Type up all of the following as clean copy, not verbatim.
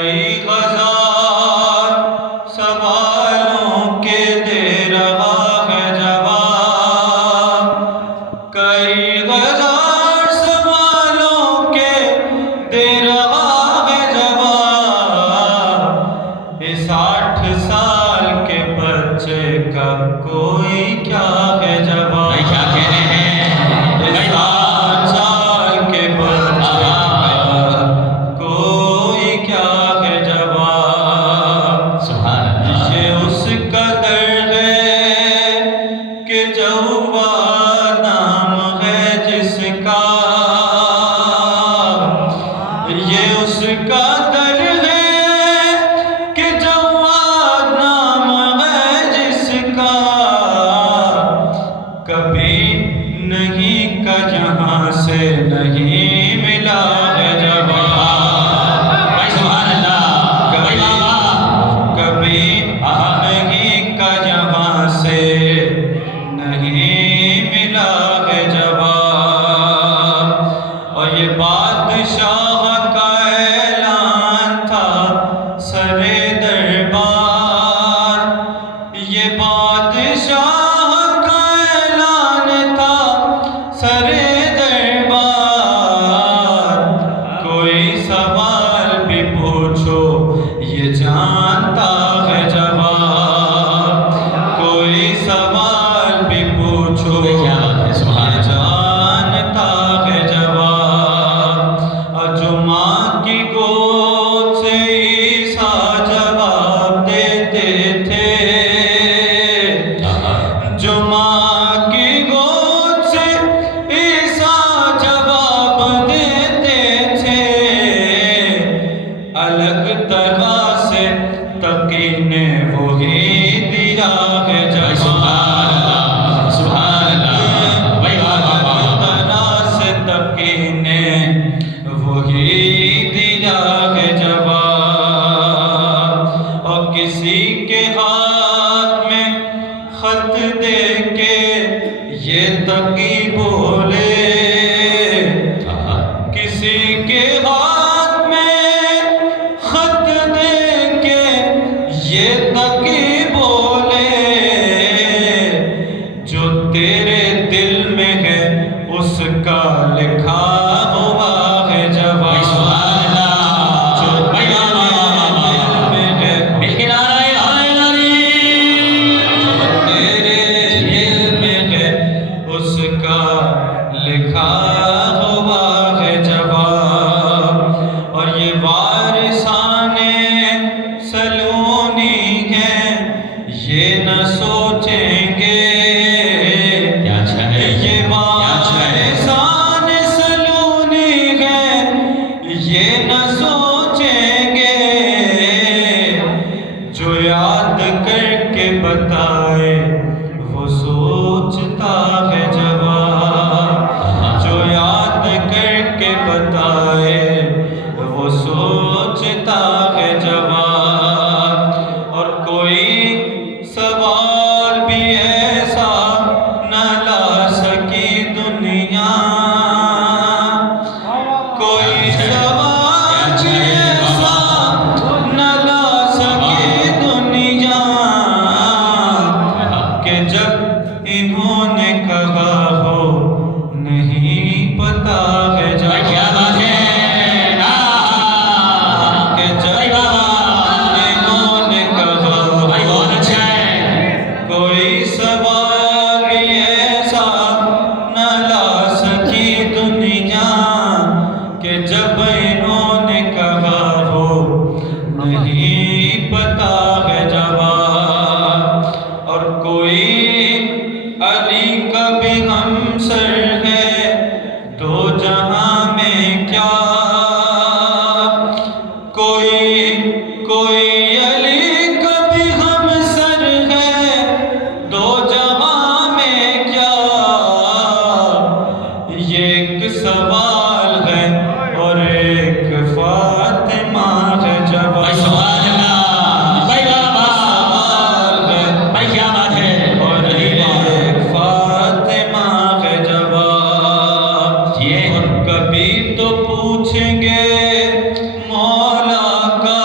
کئی ہزار سوالوں کے دے رہا ہے جواب، کئی ہزار سوالوں کے دے رہا ہے جواب، اس 60 سال کے بچے کا کوئی کیا ہے جواب؟ کیا کہہ رہے ہیں؟ نہیں کا جہاں سے نہیں ملا ہے جواب، سبحان اللہ، کبھی نہیں کا جہاں سے نہیں ملا ہے جواب، اور یہ بادشاہ کا اعلان تھا سرے دربار، یہ بادشاہ سرے دربار، کوئی سوال بھی پوچھو یہ جانتا ہے جواب، کوئی سوال بھی پوچھو یہ جانتا ہے جواب، اور جو ماں کی گود سے عیسیٰ جواب دیتے تھے، جو ماں کی گود سے الگ طرح سے تقی نے وہی دیا ہے جواب، سبحان اللہ، الگ طرح سے تقی نے وہی دیا ہے جواب، اور کسی کے ہاتھ میں خط دے کے یہ تقی بولے، کسی کے ہاتھ میں خط دے کے یہ تقی بولے، جو تیرے دل میں ہے اس کا لکھا ہوا ہے جواب، جو تیرے دل میں ہے تیرے دل میں ہے اس کا لکھا ہوا ہے جواب، اور یہ وارثان سلونی ہیں یہ نہ سوچیں گے، یہ وارثان سلونی ہیں یہ نہ سوچیں گے، جو یاد کر کے بتائے وہ سوچتا ہے جواب، جو یاد کر کے بتائے وہ سوچتا ہے جواب، اور کوئی سوال بھی ایسا نہ لا سکی دنیا، کوئی سوال بھی ایسا نہ لا سکی دنیا، کہ جب انہوں نے کہا ہو نہیں پتا ہے جواب، کہ جب انہوں نے کہا ہو کوئی سوال بھی ایسا نہ لا سکی دنیا، کہ جب انہوں نے کہا ہو نہیں پتا ہے جواب، اور کوئی علی کا بھی ہم سر ہے دو جہاں میں کیا، کوئی علی کا بھی ہم سر ہے دو جہاں میں کیا، یہ ایک سوال ہے اور ایک فاطمہ ہے جواب، کبھی تو پوچھیں گے مولا کا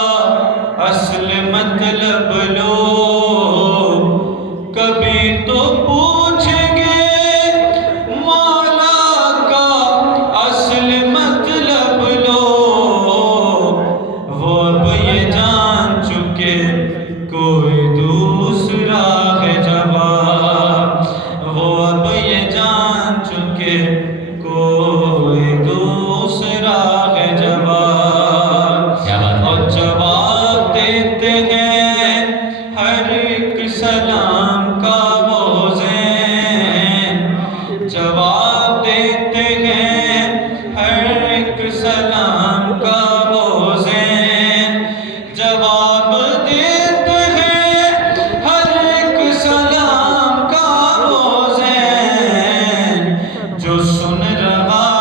جوان